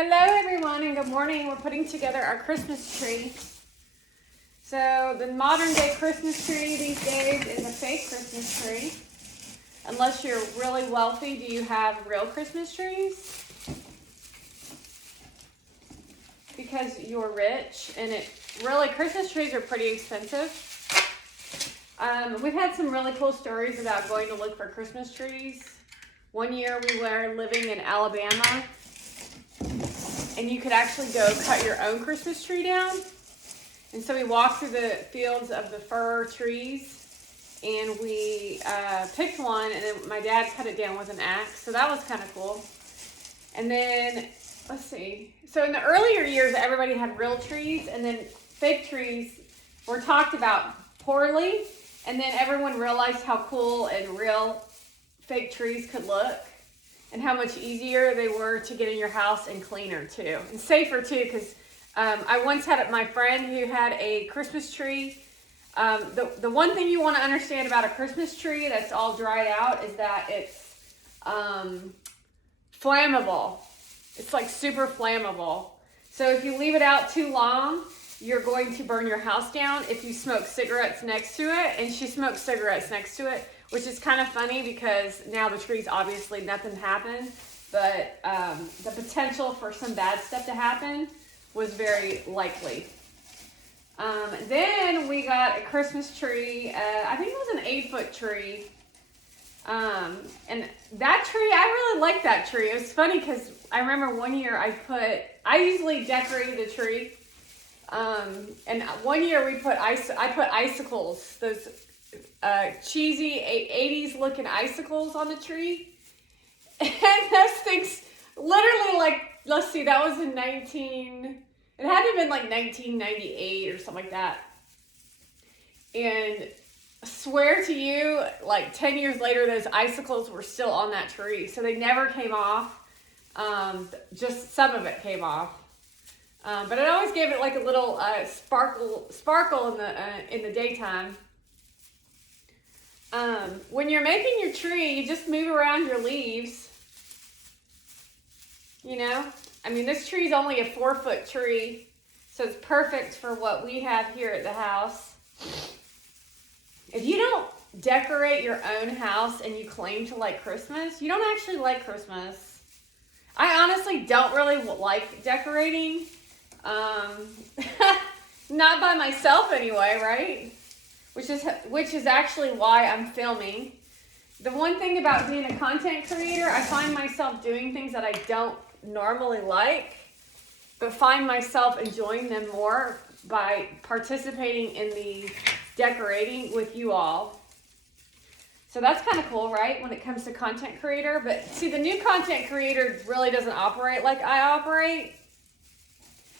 Hello everyone and good morning. We're putting together our Christmas tree. So the modern day Christmas tree these days is a fake Christmas tree. Unless you're really wealthy, do you have real Christmas trees? Because you're rich and Christmas trees are pretty expensive. We've had some really cool stories about going to look for Christmas trees. One year we were living in Alabama and you could actually go cut your own Christmas tree down. And so we walked through the fields of the fir trees and we picked one, and then my dad cut it down with an axe. So that was kind of cool. And then, let's see. So in the earlier years, everybody had real trees, and then fake trees were talked about poorly. And then everyone realized how cool and real fake trees could look, and how much easier they were to get in your house and cleaner too, and safer too. Because I once had my friend who had a Christmas tree. The one thing you want to understand about a Christmas tree that's all dried out is that it's flammable. It's like super flammable. So if you leave it out too long, you're going to burn your house down if you smoke cigarettes next to it. And she smoked cigarettes next to it, which is kind of funny because now the tree's obviously nothing happened. But the potential for some bad stuff to happen was very likely. Then we got a Christmas tree. I think it was an 8-foot tree. And that tree, I really liked that tree. It was funny because I remember one year I usually decorated the tree. And one year I put icicles, those cheesy 80s looking icicles on the tree. And those things literally, let's see, that was it had to have been 1998 or something like that. And I swear to you, 10 years later, those icicles were still on that tree. So they never came off. Just some of it came off. But it always gave it a little sparkle in the daytime. When you're making your tree, you just move around your leaves. This tree is only a 4-foot tree, so it's perfect for what we have here at the house. If you don't decorate your own house and you claim to like Christmas, you don't actually like Christmas. I honestly don't really like decorating. Not by myself anyway, right? Which is actually why I'm filming. The one thing about being a content creator, I find myself doing things that I don't normally like, but find myself enjoying them more by participating in the decorating with you all. So that's kind of cool, right? When it comes to content creator. But see, the new content creator really doesn't operate like I operate.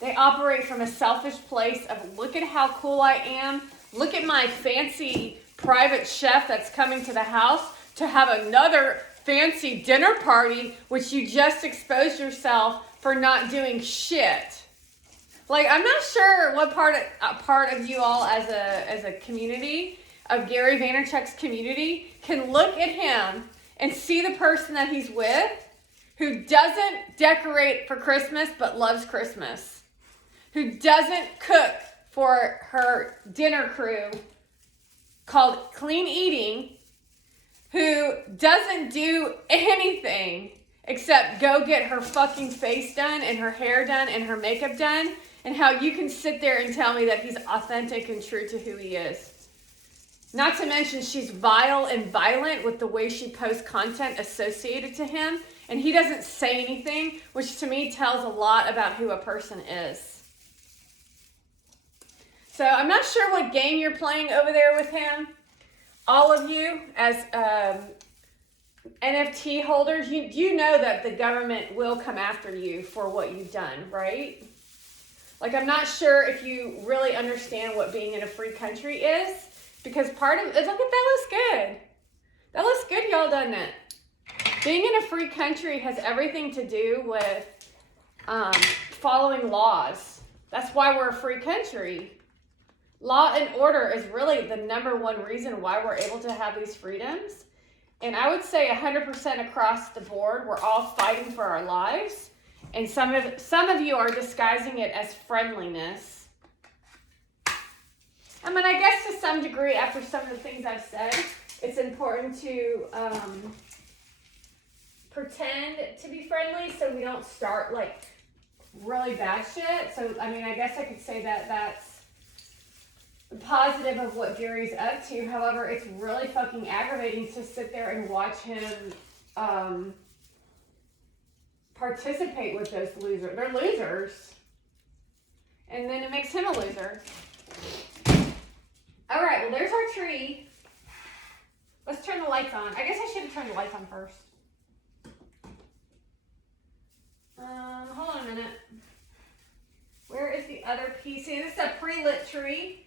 They operate from a selfish place of, look at how cool I am. Look at my fancy private chef that's coming to the house to have another fancy dinner party, which you just exposed yourself for not doing shit. I'm not sure what part of you all as a community, of Gary Vaynerchuk's community, can look at him and see the person that he's with who doesn't decorate for Christmas but loves Christmas, who doesn't cook for her dinner crew called Clean Eating, who doesn't do anything except go get her fucking face done and her hair done and her makeup done, and how you can sit there and tell me that he's authentic and true to who he is. Not to mention she's vile and violent with the way she posts content associated to him, and he doesn't say anything, which to me tells a lot about who a person is. So I'm not sure what game you're playing over there with him. All of you as NFT holders, you know that the government will come after you for what you've done, right? I'm not sure if you really understand what being in a free country is, because part of it, look at that, looks good. That looks good, y'all, doesn't it? Being in a free country has everything to do with following laws. That's why we're a free country. Law and order is really the number one reason why we're able to have these freedoms. And I would say 100% across the board, we're all fighting for our lives. And some of you are disguising it as friendliness. I mean, I guess to some degree, after some of the things I've said, it's important to pretend to be friendly so we don't start like really bad shit. So, I mean, I guess I could say that that's the positive of what Gary's up to. However, it's really fucking aggravating to sit there and watch him participate with those losers. They're losers. And then it makes him a loser. All right, well, there's our tree. Let's turn the lights on. I guess I should have turned the lights on first. Hold on a minute. Where is the other piece? See, this is a pre-lit tree.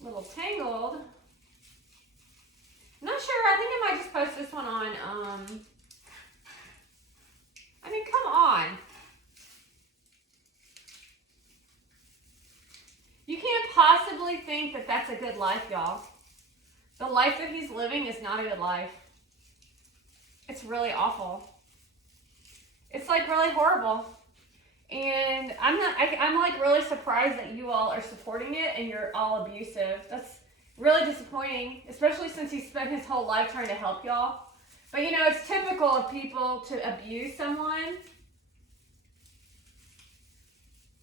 A little tangled. I'm not sure. I think I might just post this one on, I mean, come on. You can't possibly think that that's a good life, y'all. The life that he's living is not a good life. It's really awful. It's like really horrible. And I'm like really surprised that you all are supporting it and you're all abusive. That's really disappointing, especially since he spent his whole life trying to help y'all. But you know, it's typical of people to abuse someone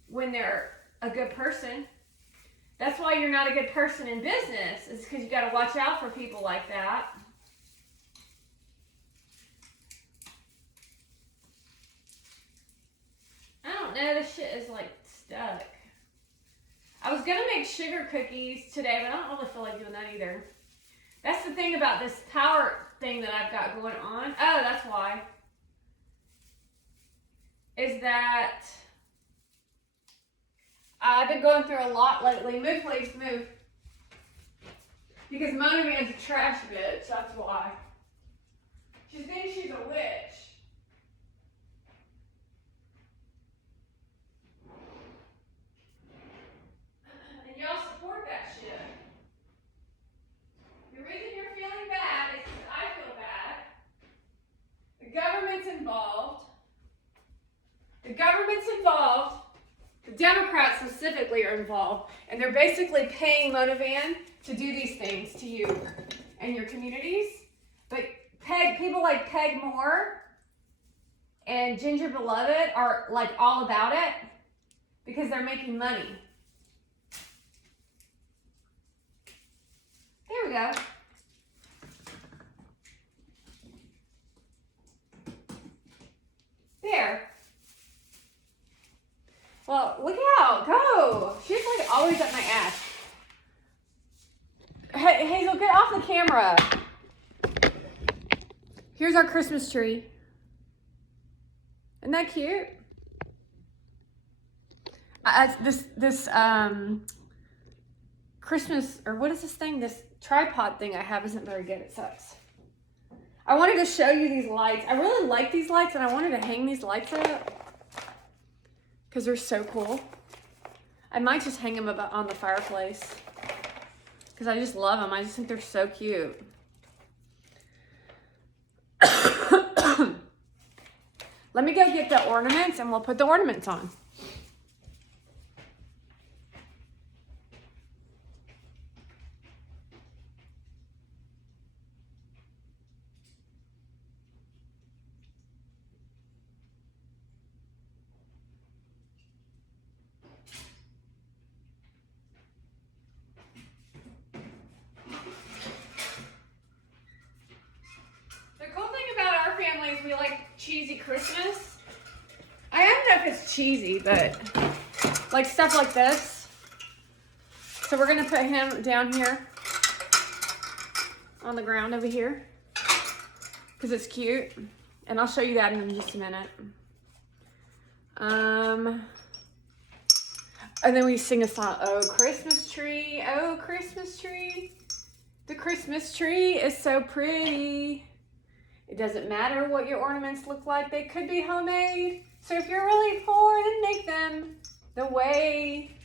when they're a good person. That's why you're not a good person in business, is because you got to watch out for people like that. I don't know, this shit is like stuck. I was going to make sugar cookies today, but I don't really feel like doing that either. That's the thing about this power thing that I've got going on. Oh, that's why. Is that I've been going through a lot lately. Move, please, move. Because Mona Man's a trash bitch, that's why. She thinks she's a witch. And y'all support that shit. The reason you're feeling bad is because I feel bad. The government's involved. The government's involved. The Democrats specifically are involved, and they're basically paying Mona Van to do these things to you and your communities. But people like Peg Moore and Ginger Beloved are like all about it because they're making money. There we go. There. Well, look out. Go. She's like always up my ass. Hey, Hazel, get off the camera. Here's our Christmas tree. Isn't that cute? This Christmas, or what is this thing? This tripod thing I have isn't very good. It sucks. I wanted to show you these lights. I really like these lights, and I wanted to hang these lights up because they're so cool. I might just hang them on the fireplace because I just love them. I just think they're so cute. Let me go get the ornaments and we'll put the ornaments on. We like cheesy Christmas. I don't know if it's cheesy, but like stuff like this. So we're gonna put him down here on the ground over here because it's cute, and I'll show you that in just a minute. And then we sing a song. Oh, Christmas tree, oh, Christmas tree. The Christmas tree is so pretty. It doesn't matter what your ornaments look like. They could be homemade. So if you're really poor, then make them the way.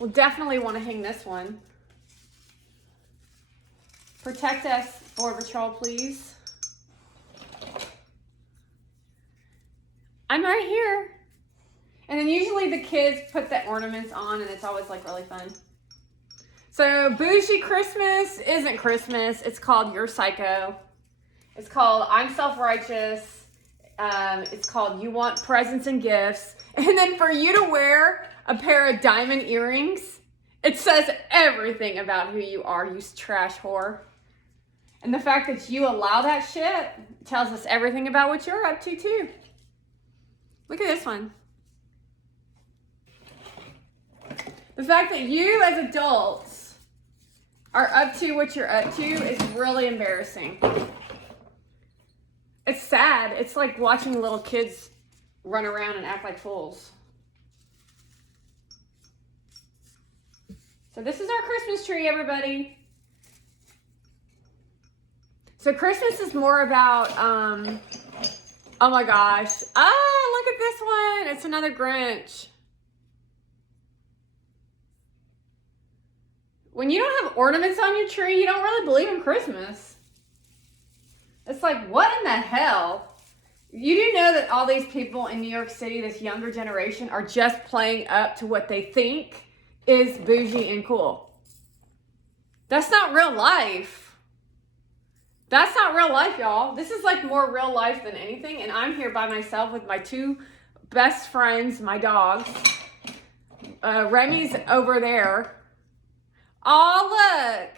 We'll definitely want to hang this one. Protect us, Border Patrol, please. I'm right here. And then usually the kids put the ornaments on and it's always like really fun. So Bougie Christmas isn't Christmas. It's called You're Psycho. It's called I'm Self-Righteous. It's called You Want Presents and Gifts. And then for you to wear a pair of diamond earrings, it says everything about who you are, you trash whore. And the fact that you allow that shit tells us everything about what you're up to too. Look at this one. The fact that you as adults are up to what you're up to is really embarrassing. It's sad. It's like watching little kids run around and act like fools. So this is our Christmas tree, everybody. So Christmas is more about, oh my gosh. Ah, look at this one. It's another Grinch. When you don't have ornaments on your tree, you don't really believe in Christmas. It's like, what in the hell? You do know that all these people in New York City, this younger generation, are just playing up to what they think is bougie and cool. That's not real life. That's not real life, y'all. This is like more real life than anything. And I'm here by myself with my two best friends, my dogs. Remy's over there. Oh, look.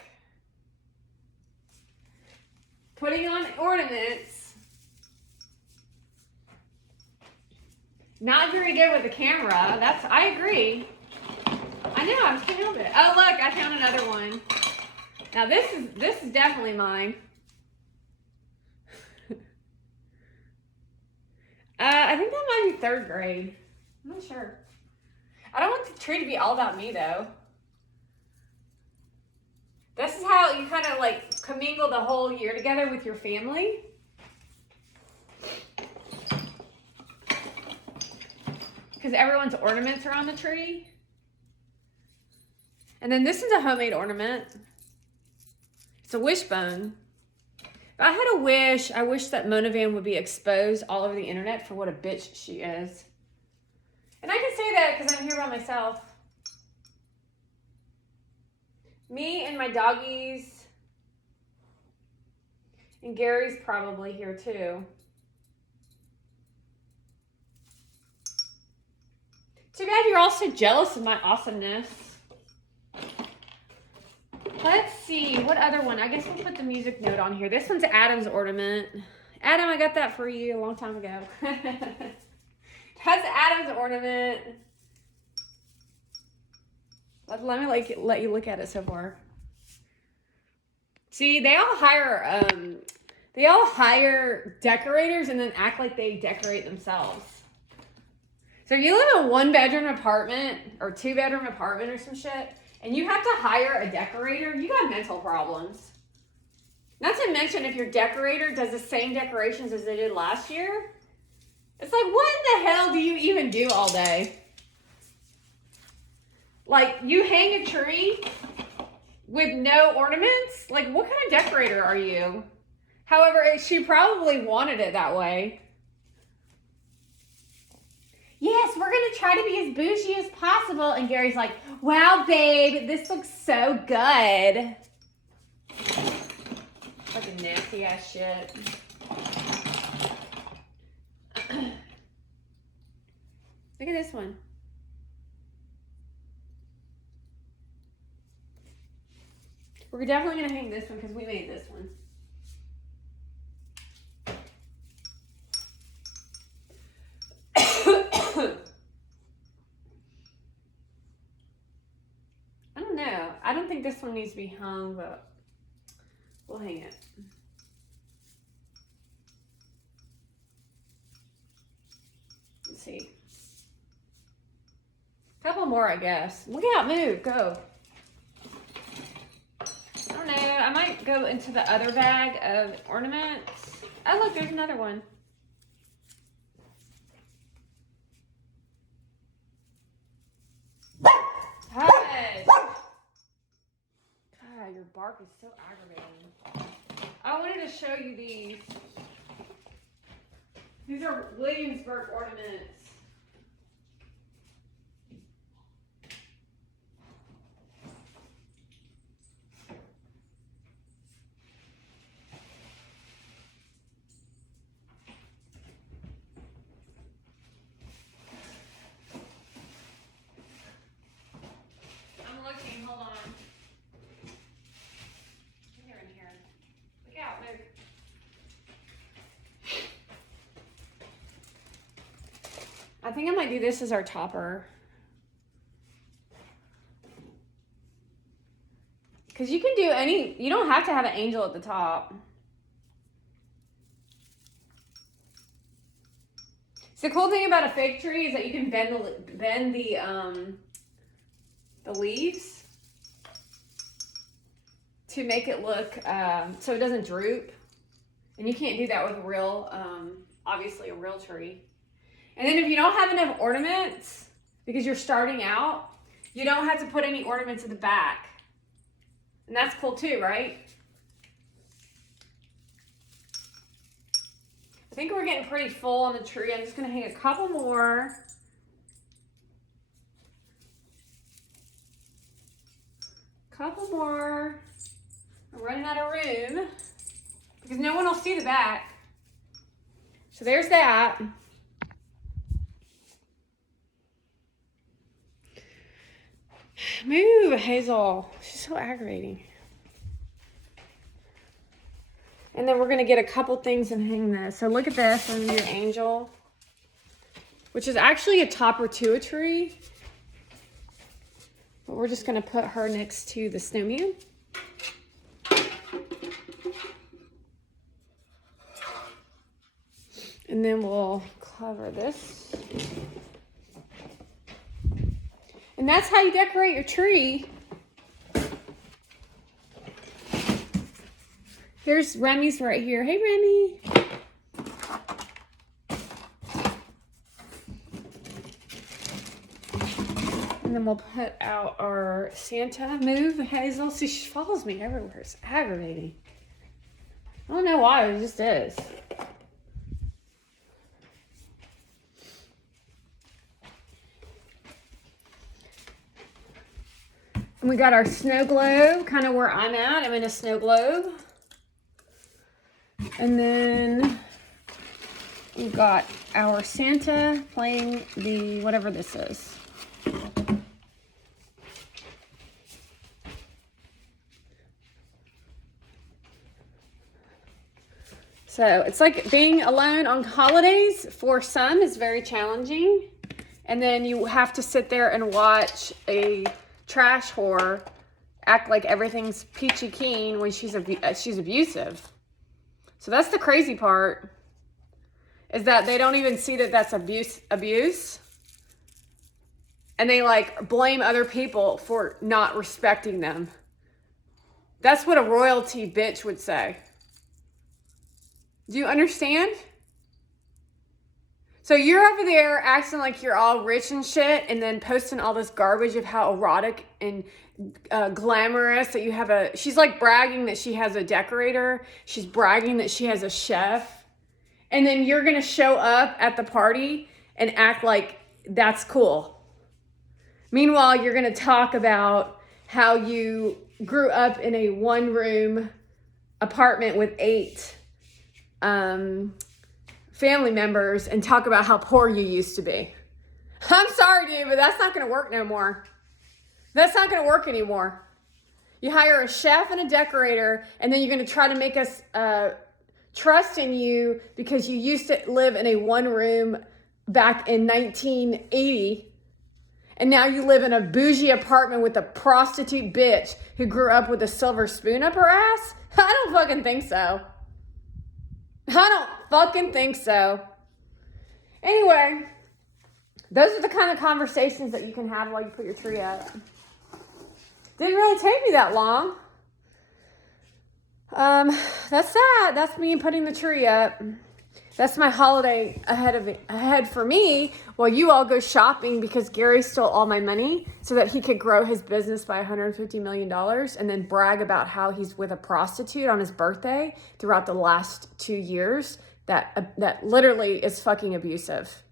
Putting on ornaments. Not very good with the camera. I agree. I know, I found it. Oh, look, I found another one. Now this is definitely mine. I think that might be 3rd grade. I'm not sure. I don't want the tree to be all about me though. This is how you kind of like commingle the whole year together with your family. Because everyone's ornaments are on the tree. And then this is a homemade ornament. It's a wishbone. If I had a wish, I wish that Mona Van would be exposed all over the internet for what a bitch she is. And I can say that because I'm here by myself. Me and my doggies. And Gary's probably here too. Too bad you're all so jealous of my awesomeness. Let's see, what other one? I guess we'll put the music note on here. This one's Adam's ornament. Adam, I got that for you a long time ago. That's Adam's ornament. Let me let you look at it so far. See, they all hire decorators and then act like they decorate themselves. So if you live in a 1-bedroom apartment or 2-bedroom apartment or some shit, and you have to hire a decorator, you got mental problems. Not to mention if your decorator does the same decorations as they did last year. It's like, what in the hell do you even do all day? Like, you hang a tree with no ornaments? Like, what kind of decorator are you? However, she probably wanted it that way. Yes, we're going to try to be as bougie as possible. And Gary's like, wow, babe, this looks so good. Fucking nasty ass shit. Look at this one. We're definitely going to hang this one because we made this one. I don't know. I don't think this one needs to be hung, but we'll hang it. Let's see. A couple more, I guess. Look out, move, go. I don't know. I might go into the other bag of ornaments. Oh, look, there's another one. Hush. God, your bark is so aggravating. I wanted to show you these. These are Williamsburg ornaments. I'm looking, hold on. They're in here. Look out, move. I think I might do this as our topper. Because you can do any, you don't have to have an angel at the top. So the cool thing about a fig tree is that you can bend the leaves to make it look, so it doesn't droop. And you can't do that with a real, obviously a real tree. And then if you don't have enough ornaments, because you're starting out, you don't have to put any ornaments in the back. And that's cool too, right? I think we're getting pretty full on the tree. I'm just going to hang a couple more. Couple more. I'm running out of room because no one will see the back. So there's that. Move, Hazel. She's so aggravating. And then we're going to get a couple things and hang this. So look at this on your angel, which is actually a topper to a tree. But we're just going to put her next to the snowman. And then we'll cover this. And that's how you decorate your tree. Here's Remy's right here. Hey, Remy. And then we'll put out our Santa. Move, Hazel. See, she follows me everywhere. It's aggravating. I don't know why. It just is. And we got our snow globe, kind of where I'm at. I'm in a snow globe. And then we've got our Santa playing the whatever this is. So it's like being alone on holidays for some is very challenging. And then you have to sit there and watch a trash whore act like everything's peachy keen when she's abusive. So that's the crazy part, is that they don't even see that that's abuse. And they like blame other people for not respecting them. That's what a royalty bitch would say. Do you understand? So you're over there acting like you're all rich and shit, and then posting all this garbage of how erotic and glamorous that you have she's like bragging that she has a decorator. She's bragging that she has a chef. And then you're going to show up at the party and act like that's cool. Meanwhile, you're going to talk about how you grew up in a one-room apartment with 8 family members and talk about how poor you used to be. I'm sorry, dude, but that's not going to work no more. That's not going to work anymore. You hire a chef and a decorator, and then you're going to try to make us trust in you because you used to live in a one-room back in 1980, and now you live in a bougie apartment with a prostitute bitch who grew up with a silver spoon up her ass? I don't fucking think so. I don't fucking think so. Anyway, those are the kind of conversations that you can have while you put your tree up. Didn't really take me that long. That's that. That's me putting the tree up. That's my holiday ahead for me while you all go shopping because Gary stole all my money so that he could grow his business by $150 million and then brag about how he's with a prostitute on his birthday throughout the last 2 years that literally is fucking abusive.